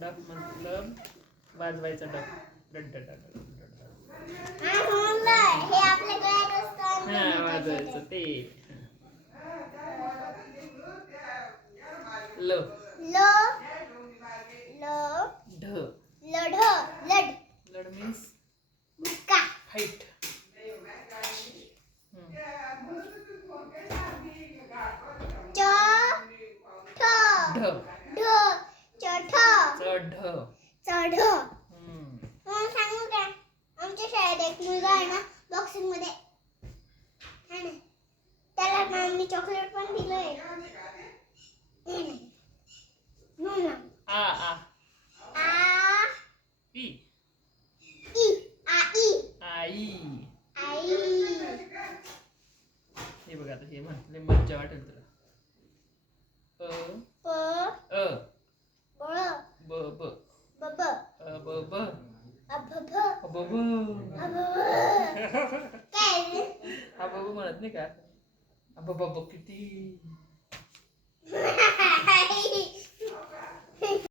डफ मतलब वाजवायचा डफ. वाजवायचं ते. ल ढ लड मीन्स हाईट. चढ. सांगू का आमच्या शाळेत एक मुलगा आहे ना बॉक्सिंग मध्ये आहे ना त्याला मॅमनी चॉकलेट पण दिलंय. आ आ आ ई ई आई. आई. हे बघ आता हे म्हटले मज्जा वाटेल तुला. अ प अ ब ब ब ब अ ब ब अब ब ब काय अब म्हणत नाही का. अब ब किती